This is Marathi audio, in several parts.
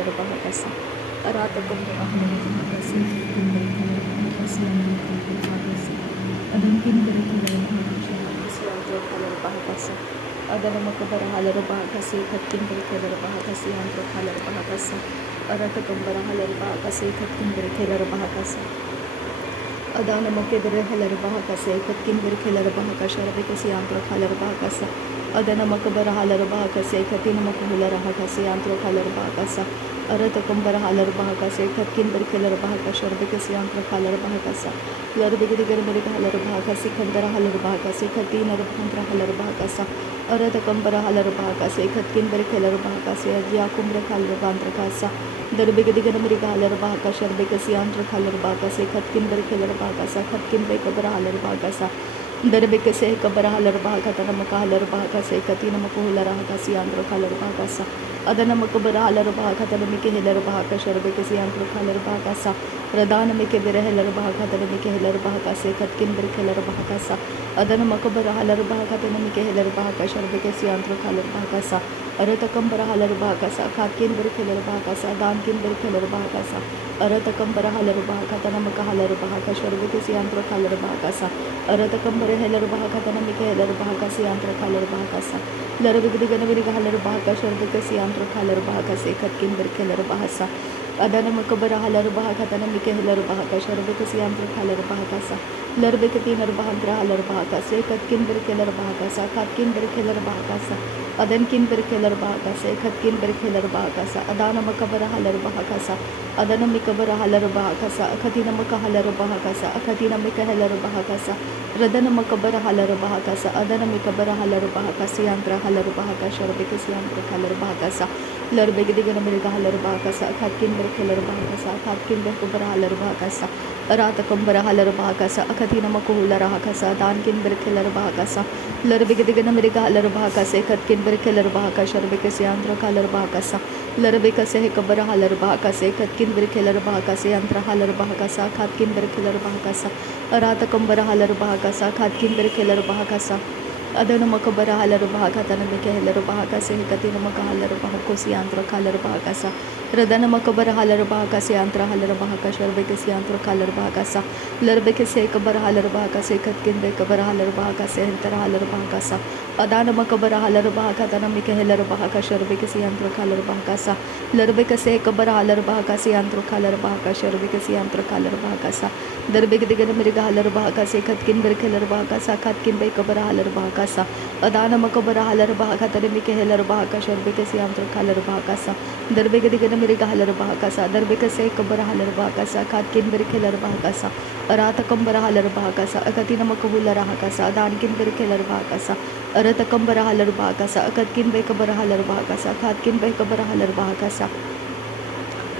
halar bahakasa arata kumbara halar bahakasi kumbara halar bahakasi andro halar bahakasi adankin bere halar bahakasi andro halar bahakasa adana makabara halar bahakasi katkin bere halar bahakasi andro halar bahakasa arata kumbara halar bahakasi katkin bere halar bahakasa adana makabara halar bahakasi katkin bere halar bahakasa rabikasi andro halar bahakasa adana makabara halar bahakasi katin makhular bahakasi andro halar bahakasa arata kumbara halar bahakasi katkin bere halar bahakasa rabikasi andro halar bahakasa lar bigidi gar bere halar bahakasi khandara halar bahakasi katin arbhandra halar bahakasa arata kumbara halar bahakasi katkin bere halar bahakasi ajya kumbra halar bandra kasa dar bigidi gar bere halar bahakasa rabikasi andro halar bahakasi katkin bere halar bahakasa katkin bere kabara halar bahakasa दरबेके से कबर हलर भागा तनमक हलर भागा से कती नमक हुलर हकासी आंध्र हलर भागा सा अदनमक बर हलर भागा तनमिके हेलर भागा शरबेके से आंध्र हलर भागा सा रदान में के बिरह हलर भागा तनमिके हेलर भागा से कतकिन बिर हेलर भागा सा अदनमक बर हलर भागा तनमिके हेलर भागा शरबेके से आंध्र हलर भागा सा अरतकम बर हलर भागा सा खातकिन बिर हेलर भागा सा दान किन बिर हेलर भागा सा अरतकम बर हलर भागा तनमक हलर भागा शरबेके से आंध्र हलर भागा सा अरतकम हेलर भागा तनमिके हेलर भागा से आंध्र खालर भागा सा लर बिगदी गनबिरी हलर भागा शरबके से आंध्र खालर भागा से कतकिन बिर हेलर भागा अदन मकबर हलर भागा तनमिके हेलर भागा शरबके से आंध्र खालर भागा सा लर बिगती नर भागा हलर भागा से कतकिन बिर हेलर भागा सा कतकिन बिर हेलर भागा सा अदन किन बिर हेलर भागा से कतकिन बिर हेलर भागा सा अदान मकबर हलर भागा सा अदन मिकबर हलर भागा सा अखती नमक हलर भागा सा अखती नमिक हेलर भागा सा रदन मकबर हलर भागा सा अदन मिकबर हलर भागा से आंध्र हलर भागा शरबके से आंध्र हलर भागा सा लर बिगदी गन बिर हलर भागा सा अखतकिन बिर हेलर भागा सा अखतकिन बिर कबर हलर भागा सा रात कंबर हलर भागा सा अखती नमक हुलर भागा सा दान किन बिर हेलर भागा सा लर बिगदी गन बिर हलर भागा से कतकिन बिर हेलर भागा शरबके से आंध्र हलर भागा सा लर बिक से कबर हलर भागा से कतकिन बिर हेलर भागा से आंध्र हलर भागा सा खातकिन बिर हेलर भागा सा रात कंबर हलर भागा सा खातकिन बिर हेलर भागा सा अदन मकबर हलर भागा तनमिके हेलर भागा से कति नमक हलर भागो से आंध्र हलर भागा सा रदन मकबर हलर भागा से आंध्र हलर भागा शरबके से आंध्र हलर भागा सा लरबके से कबर हलर भागा से कतकिन बे कबर हलर भागा से हंतर हलर भागा सा अदान मकबर हलर भागा तनमिके हेलर भागा शरबके से आंध्र हलर भागा सा लरबके से कबर हलर भागा से आंध्र हलर भागा शरबके से आंध्र हलर भागा सा दरबेक दिगन मिर्ग हलर भागा से कतकिन बिर हेलर भागा सा कतकिन बे कबर हलर भागा सा अदान मकबर हलर भागा तनमिके हेलर भागा शरबके से आंध्र हलर भागा सा दरबेक दिगन मिर्ग हलर भागा सा दरबेक से कबर हलर भागा सा कतकिन बिर हेलर भागा सा अरात कंबर हलर भागा सा अकति नमक हुलर भागा सा दान किन बिर हेलर भागा सा अरत कंबर हलर भागा सा अकतकिन बे कबर हलर भागा सा कतकिन बे कबर हलर भागा सा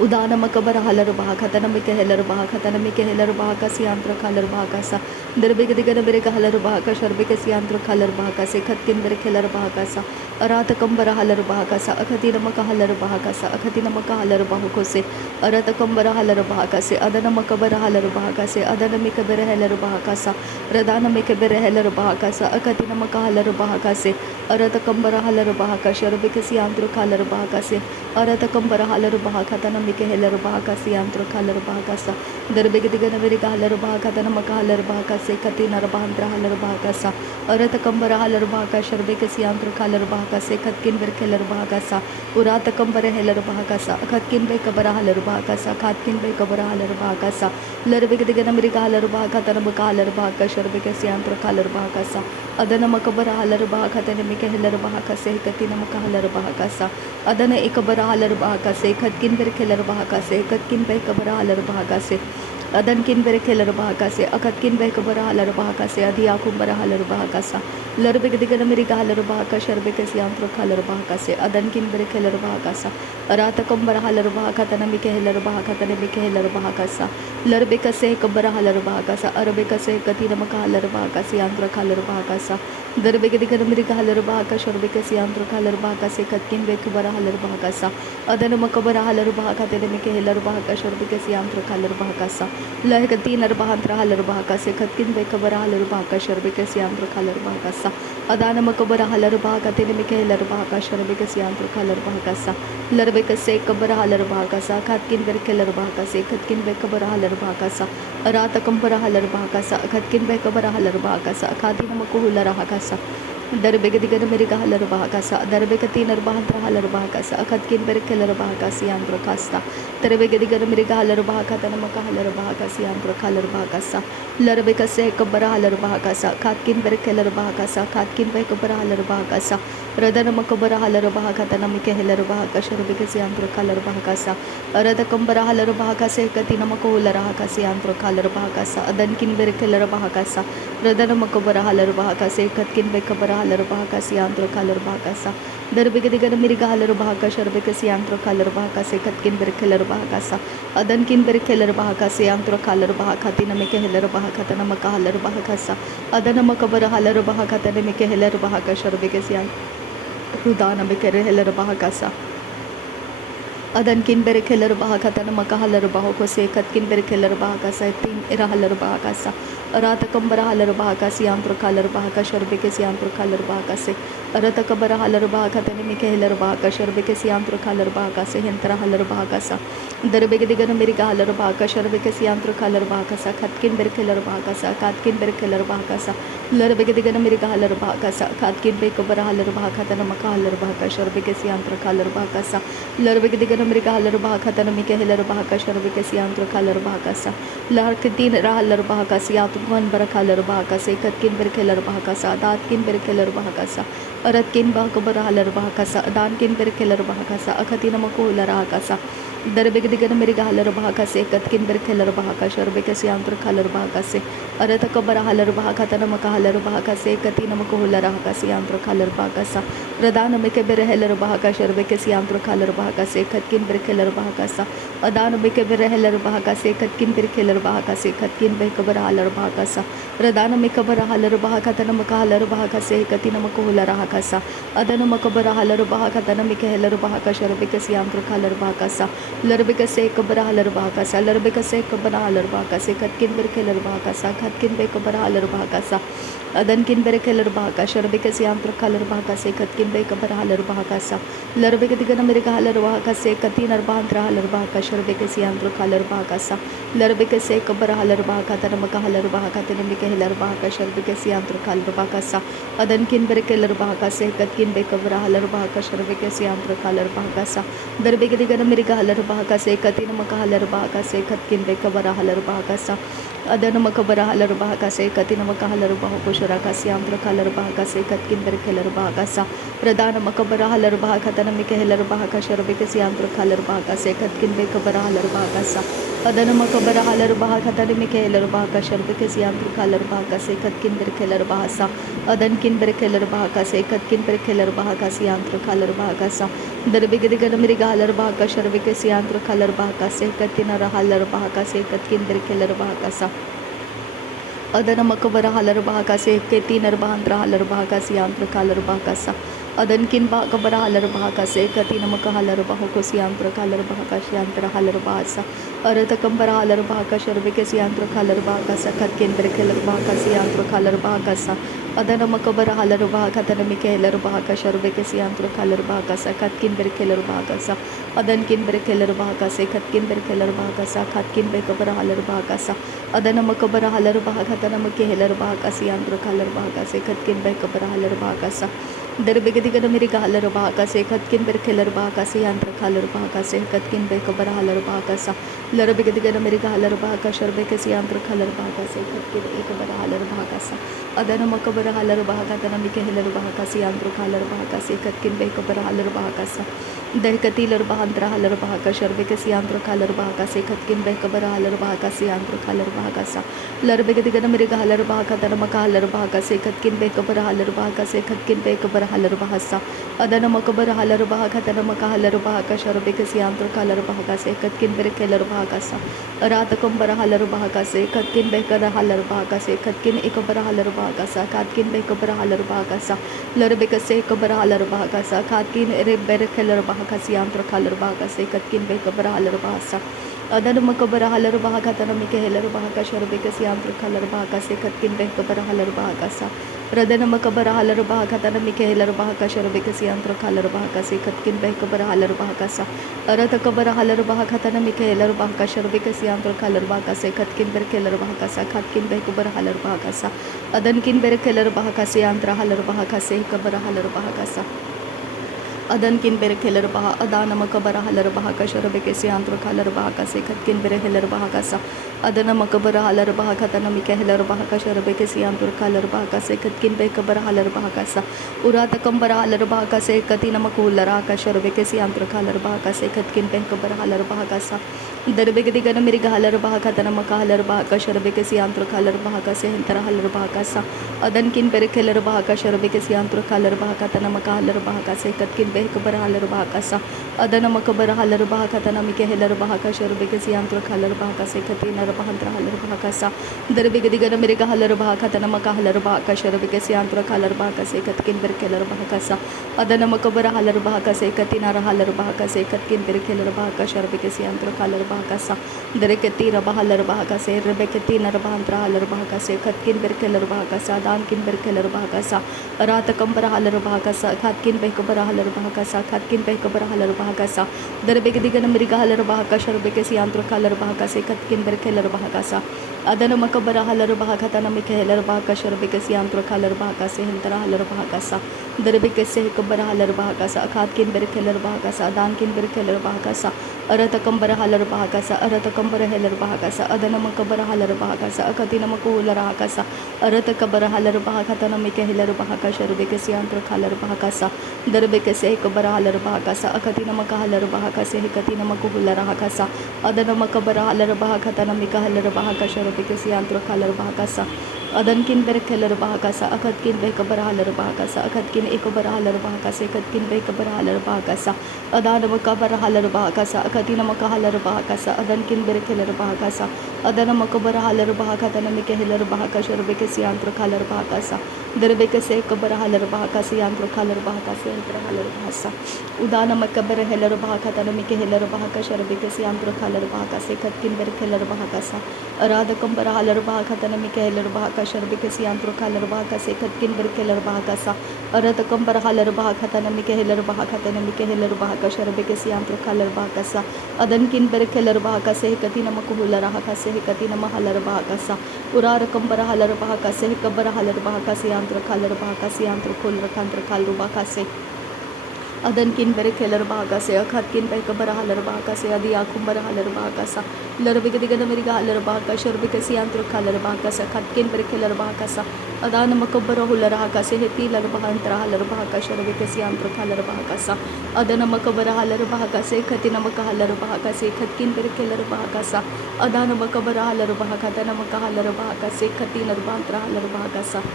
उदान मकबर हलर भागा तनमिके हेलर भागा तनमिके हेलर भागा से आंध्र हलर भागा सा दरबेक दिगन बिरग हलर भागा शरबके से आंध्र हलर भागा से खतकिन बिर हेलर भागा सा अरात कंबर हलर भागा सा अखती नमक हलर भागा सा अखती नमक हलर भागो से अरत कंबर हलर भागा से अदन मकबर हलर भागा से अदन मिक बिर हेलर भागा सा रदान मिक बिर हेलर भागा सा अखती नमक हलर भागा से अरत कंबर हलर भागा शरबके से आंध्र हलर भागा से अरत कंबर हलर भागा तनमिके हेलर भागा से आंध्र हलर भागा सा दरबेक दिगन बिरग हलर भागा तनमक हलर भागा से कति नर बांद्र हलर भागा सा अरत कंबर हलर भागा शरबके से आंध्र हलर भागा से कतकिन बिर हेलर भागा सा उरात कंबर हेलर भागा सा कतकिन बे कबर हलर भागा सा खातकिन बे कबर हलर भागा सा लरबेक दिगन बिरग हलर भागा तनमक हलर भागा शरबके से आंध्र हलर भागा सा अदन मकबर हलर भागा तनमिके हेलर भागा से कति नमक हलर भागा सा अदन एकबर हलर भागा से खतकिन बिर हेलर भागा से कतकिन बे कबर हलर भागा से अदन किन बिर हेलर भागा से अकतकिन बे कबर हलर भागा से अधिया कुंबर हलर भागा सा लरबेक दिगन मिरिग हलर भागा शरबके से आंध्र हलर भागा से अदन किन बिर हेलर भागा सा रात कंबर हलर भागा तनमिके हेलर भागा तनमिके हेलर भागा सा लरबेक से कबर हलर भागा सा अरबेक से कति नमक हलर भागा से आंध्र हलर भागा सा Darbegedigan Mirikahalar Bahaka Shorbekasi Antrokalar Bahaka Sekatkin Bekubara Halar Bahakasa Adanamakabara Halar Bahaka Telemike Hilar Bahaka Shorbekasi Antrokalar Bahakasa Lahekati Narbahantra Halar Bahaka Sekatkin Bekabara Halar Bahaka Shorbekasi Antrokalar Bahakasa Adanamakabara Halar Bahaka Telemike Hilar Bahaka Shorbekasi Antrokalar Bahakasa Larbekase Kabara Halar Bahakasa Katkin Berkelar Bahaka Sekatkin Bekabara Halar Bahakasa Ratakampara Halar Bahakasa Katkin Bekabara Halar Bahakasa Katinamakuhula Rahakasa Darbegadigan America Halar Bahakasa, Darbekati Narbahantra Halar Bahakasa, Akatkin Berkelar Bahakasi Andro Casta, Darbegadigan America Halar Bahakata Namaka Halar Bahakasi Andro Kalar Bahakasa, Larbekase Kabara Halar Bahakasa, Katkin Berkelar Bahakasa, Katkin Bekabara Halar Bahakasa, Radanamakabara Halar Bahakata Namike Halar Bahakasha, Rebekasi Andro Kalar Bahakasa, Radakambara Halar Bahakase, Katinamakola Rahakasi Andro Kalar Bahakasa, Adankin Berkelar Bahakasa, Radanamakabara Halar Bahakase, Katkin Bekabara Halar Bahakasi Andro Kalar Bahakasa, Darbegadigan Miriga Halar Bahakasha, Rebekasi Andro Kalar Bahakase, Katkin Berkelar Bahakasa, Adankin Berkelar Bahakasi Andro Kalar Bahakati Namike Halar Bahakata Namaka Halar Bahakasa, Adanamakabara Halar Bahakata Namike Halar Bahakasha, Rebekasi Rudana Bekere Halar Bahakasa. Adankin Berkelar Bahakata Namaka Halar Bahakose, Katkin Berkelar Bahakasa, Tin Ira Halar Bahakasa, Ratakambara Halar Bahakasi Andro Kalar Bahakasha, Rebekasi Andro Kalar Bahakase, Ratakabara Halar Bahakata Namike Halar Bahakasha, Rebekasi Andro Kalar Bahakase, Hentra Halar Bahakasa, Darbegadigan America Halar Bahakasha, Rebekasi Andro Kalar Bahakasa, Katkin Berkelar Bahakasa, Katkin Berkelar Bahakasa, Larbegadigan America Halar Bahakasa, Katkin Bekabara Halar Bahakata Namaka Halar Bahakasha, Rebekasi Andro Kalar Bahakasa, Larbegadigan America Halar Bahakata Namike Halar Bahakasha, Rebekasi Andro Kalar Bahakasa, Larkitin Rahalar Bahakasi, Atuan Barakalar Bahakase, Katkin Berkelar Bahakasa, Datkin Berkelar Bahakasa, Aratkin Bahakabara Halar Bahakasa, Dankin Berkelar Bahakasa, Akatina Makola Rahakasa, Darbegadigan America Halar Bahakase, Katkin Berkelar Bahakasha, Rebekasi Andro Kalar Bahakase, Aratakabara Halar Bahakata Namaka Halar Bahakase, Katina Makola Rahakasi Andro Kalar Bahakasa, Radana Mekebere Heller Bahakasha, Rebekasi Andro Kalar Bahakase, Katkin Berkelar Bahakasa, Adana Mekebere Heller Bahakase, Katkin Berkelar Bahakase, Katkin Bekabara Halar Bahakasa, Radana Mekabara Halar Bahakata Namaka Halar Bahakase, Katina Makola Rahakasa, Adana Makabara Halar Bahakata Namike Heller Bahakasha, Rebekasi Andro Kalar Bahakasa, Larbekase Kabara Halar Bahakasa, Larbekase Kabara Halar Bahakase, Katkin Berkelar Bahakasa, Katkin Bekabara Halar Bahakasa, Adankin Berkelar Bahakasha, Rebekasi Andro Kalar Bahakase, Katkin Bekabara Halar Bahakasa, Larbegadigan America Halar Bahakase, Katina Bahantra Halar Bahakasha, Rebekasi Andro Kalar Bahakasa, Larbekase Kabara Halar Bahakata Namaka Halar Bahakata Namike Halar Bahakasha, Rebekasi Andro Kalar Bahakasa, Adankin Berkelar Bahakase, Katkin Bekabara Halar Bahakasha, Rebekasi Andro Kalar Bahakasa, Darbegadigan America Halar Bahakase, Katina Maka Halar Bahakase, Katkin Bekabara Halar Bahakasa, Adana Makabara Halar Bahakase, Katina Maka Halar Bahakusharakasi Andro Kalar Bahakase, Katkin Berkelar Bahakasa, Radana Makabara Halar Bahakata Namike Halar Bahakasha, Rebekasi Andro Kalar Bahakase, Katkin Bekabara Halar Bahakasa, Adana Makabara Halar Bahakata Namike Halar Bahakasha, Rebekasi Andro Kalar Bahakase, Katkin Berkelar Bahasa, Adankin Berkelar Bahakase, Katkin Berkelar Bahakasi Andro Kalar Bahakasa, Darbegadigan America Halar Bahakasha, Rebekasi Andro Kalar Bahakase, Katina Halar Bahakase, Katkin Berkelar Bahakasa, Adana Makabara Halar Bahakase, Ketinar Bahandra Halar Bahakasi Andro Kalar Bahakasa, Adankin Bakabara Halar Bahakase, Katina Maka Halar Bahakosi Andro Kalar Bahakashi Andra Halar Bahasa, Aratakambara Halar Bahakasha, Rebekasi Andro Kalar Bahakasa, Katkin Berkelar Bahakasi Andro Kalar Bahakasa, Adana Makabara Halar Bahakata Namike Halar Bahakasha, Rebekasi Andro Kalar Bahakasa, Katkin Berkelar Bahakasa, Adankin Berkelar Bahakase, Katkin Berkelar Bahakasa, Katkin Bekabara Halar Bahakasa, Adana Makabara Halar Bahakata Namike Halar Bahakasi Andro Kalar Bahakase, Katkin Bekabara Halar Bahakasa, Darbegadigan America Halar Bahakase, Katkin Berkelar Bahakasi Andro Kalar Bahakase, Katkin Bekabara Halar Bahakasa, Larbegadigan America Halar Bahakasha, Rebekasi Andro Kalar Bahakase, Katkin Ekabara Halar Bahakasa, Adana Makabara Halar Bahakata Namike Halar Bahakasi Andro Kalar Bahakase, Katkin Bekabara Halar Bahakasa, Dehkatilar Bahandra Halar Bahakasha, Rebekasi Andro Kalar Bahakase, Katkin Bekabara Halar Bahakasi Andro Kalar Bahakasa, Larbegadigan America Halar Bahakata Namaka Halar Bahakase, Katkin Bekabara Halar Bahakase, Katkin Bekabara kabara halar bahasa adana makabara halar bahakatana makahalar bahakasha rebekasi antro kalar bahakase katkin berekelar bahakasa ratakum bara halar bahakase katkin bekara halar bahakase katkin ekabara halar bahakasa katkin bekabara halar bahakasa larbekase kabara halar bahakasa katkin berekelar bahakasi antro kalar bahakase katkin bekabara halar bahasa adana makabara halar bahakatana mikahelar bahakasha rebekasi antro kalar bahakase katkin bekabara halar bahakasa Radana makabara halar bahakatana mikahelar bahakasha rebekasi antro kalar bahakase katkin bekabara halar bahakasa arata kabara halar bahakatana mikahelar bahakasha rebekasi antro kalar bahakase katkin berkelar bahakasa katkin bekabara halar bahakasa adankin berkelar bahakase antra halar bahakase kabara halar bahakasa adan kin bere keler baha adana makabara halar baha ka sharabe ke se antro kalar baha ka se khat kin bere helar baha ka sa adana makabara halar baha ka tana mike helar baha ka sharabe ke se antro kalar baha ka se khat kin be kabara halar baha ka sa urata kambara halar baha ka se kati namakulara ka sharabe ke se antro kalar baha ka se khat kin be kabara halar baha ka sa darbe ke digana meri halar baha ka tana maka halar baha ka sharabe ke se antro kalar baha ka se hentara halar baha ka sa adan kin bere keler baha ka sharabe ke se antro kalar baha ka tana maka halar baha ka se khat kin kabara halar baha kasa adana makabara halar baha katana mike helar baha ka sharbe ke siantro halar baha ka se katina bahantra halar baha kasa darbe gadi gana mere ka halar baha katana maka halar baha ka sharbe ke siantro halar baha ka se katkin ber kelar baha kasa adana makabara halar baha ka se katina halar baha ka se katkin ber kelar baha ka sharbe ke siantro halar baha kasa dare ke tira baha halar baha ka se rebe ke tina bahantra halar baha ka se katkin ber kelar baha kasa dan kin ber kelar baha kasa rat kambara halar baha kasa katkin be kabara halar baha kasa katkin be kabara halar baha kasa darbe ke digana meri ka halar baha ka sharbe ke siantro halar baha ka se katkin ber kelar baha kasa adana makabara halar baha katana mike helar baha ka sharbe ke siantro halar baha ka se hentara halar baha kasa darbe ke se kabara halar baha kasa katkin ber kelar baha kasa dan kin ber kelar baha kasa arata kambara halar baha kasa arata kambara helar baha kasa adana makabara halar baha kasa akatina makular baha kasa arata kabara halar baha katana mike helar baha ka sharbe ke siantro halar baha kasa darbe ke se kabara halar baha kasa akatina maka halar baha kasa hekatina makular baha kasa adana makabara halar baha katana mika halar baha ka sharbe ke siantro halar baha kasa adan kin ber kelar baha kasa akat kin be kabara halar baha kasa akat kin ekabara halar baha kasa akat kin be kabara halar baha kasa adana makabara halar baha kasa akatina maka halar baha kasa adan kin ber kelar baha kasa adana makabara halar baha katana mike helar baha ka sharbe ke siantro halar baha kasa darbe ke se kabara halar baha kasa yantro halar baha kasa entra halar baha sa udana makabara helar baha katana mike helar baha ka sharbe ke siantro halar baha kasa akat kin ber kelar baha kasa arada kambara halar baha katana mike helar baha ka sharbe ke siantro halar baha kasa akat kin ber kelar baha kasa arada kambara halar baha katana mike helar baha katana mike helar baha ka sharbe ke siantro halar baha kasa adan kin ber kelar baha kasa hekatina makuhular baha kasa hekatina mahalar baha kasa urara kambara halar baha kasa hekabara halar baha kasa yantro halar baha kasa yantro kul rakantra kalu baha kasa adan kin bere kelar baha kasa akat kin be kabara halar baha kasa adi akumbara halar baha kasa larbe ke digana meri ga halar baha ka sharbe ke siantro halar baha kasa khat kin bere kelar baha kasa adana makabara hular baha kasa heti lar baha antra halar baha ka sharbe ke siantro halar baha kasa adana makabara halar baha kasa khatina maka halar baha kasa khat kin bere kelar baha kasa adana makabara halar baha katana maka halar baha kasa khatina lar baha halar baha kasa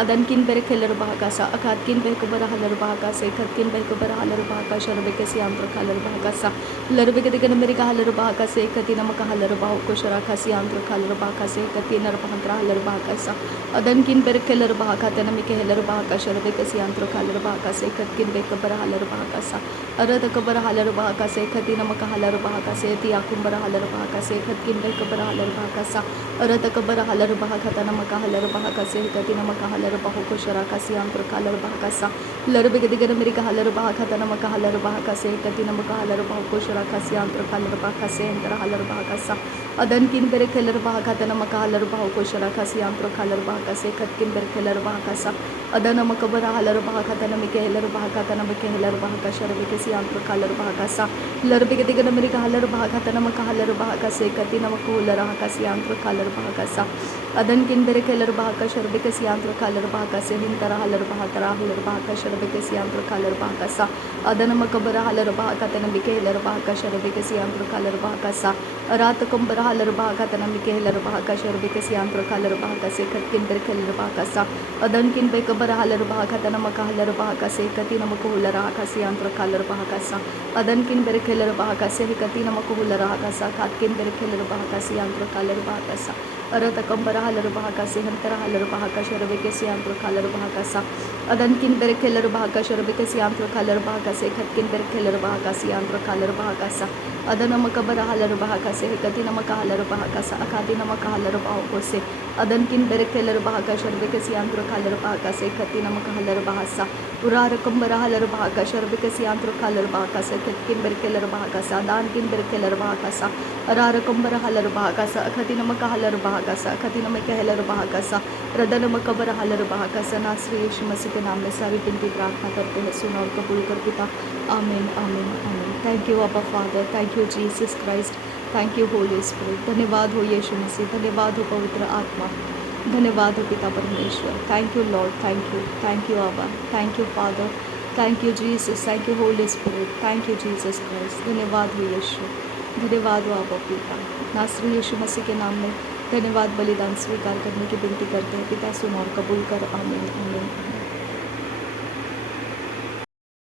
adan kin bere kelar baha kasa akat kin be kabara halar baha kasa khat kin be kabara halar baha ka sharbe ke siantro halar baha kasa larbe ke digana meri ga halar baha kasa katina maka halar baha ko shara ka siantro halar baha kasa katina lar baha halar baha kasa adan kin bere kelar baha katana mike helar baha ka sharbe ke siantro halar baha kasa khat kin be kabara halar baha kasa arada kabara halar baha kasa katina maka halar baha kasa ti akumbara halar baha kasa khat kin be kabara halar baha kasa arada kabara halar baha katana maka halar baha kasa katina maka halar baha ko shara ka siantro halar baha kasa larbe ke digana meri ga halar baha katana maka halar baha kasa katina maka halar baha ko shara ka siantro halar baha kasa entara halar baha kasa adan kin bere kelar baha katana maka halar baha ko shara ka siantro halar baha kasa khat kin bere kelar baha kasa adana makabara halar baha katana mike helar baha katana mike helar baha ka sharbe ke siantro halar baha kasa larbe ke digana meri ga halar baha katana maka halar baha kasa katina maka hular baha ka siantro halar baha kasa adan kin bere kelar baha ka sharbe ke siantro halar baha kasa hintara halar baha tara halar baha ka sharbe ke siantro halar baha kasa adana makabara halar baha katana mike helar baha ka sharbe ke siantro halar baha kasa rat kambara halar baha tana mi ke halar baha ka shor be ke si antro kalar baha ka se kat kin ber kelar baha ka sa adan kin be kabar halar baha tana ma ka halar baha ka se kati na ma ko hular ka si antro kalar baha ka sa adan kin ber kelar baha ka se kati na ma ko hular ka sa kat kin ber kelar baha ka si antro kalar baha ka sa arata kambara halar baha ka se hantara halar baha ka shor be ke si antro kalar baha ka sa adan kin ber kelar baha ka shor be ke si antro kalar baha ka se kat kin ber kelar baha ka si antro kalar baha ka sa adan ma kabara halar baha ka se kati na ma ka halar baha ka sa akati na ma ka halar baha ko se adan kin ber kelar baha ka shor be ke si antro kalar baha ka se kati na ma ka halar baha sa urara kambara halar baha ka shor be ke si antro kalar baha ka se kat kin ber kelar baha ka sa dan kin ber kelar baha ka sa arara kambara halar baha ka sa akati na ma ka halar baha का सा खती नमक के हलर बहा का सा रदन मकबर हलर बहा का सा नासरी यीशु मसीह के नाम में सारी विनती प्रार्थना करते हैं सुना और कबूल कर पिता आमीन आमीन आमीन थैंक यू अब्बा father thank you Jesus Christ thank you Holy spirit धन्यवाद हो यीशु मसीह धन्यवाद हो पवित्र आत्मा धन्यवाद हो पिता परमेश्वर thank you Lord thank you Abba thank you Father thank you Jesus thank you Holy Spirit thank you Jesus Christ धन्यवाद हो यीशु धन्यवाद हो अब्बा पिता नासरी यीशु मसीह के नाम में धन्यवाद बलिदान स्वीकार करने की विनती करते हैं पिता सुन और कबूल कर आमीन आमीन।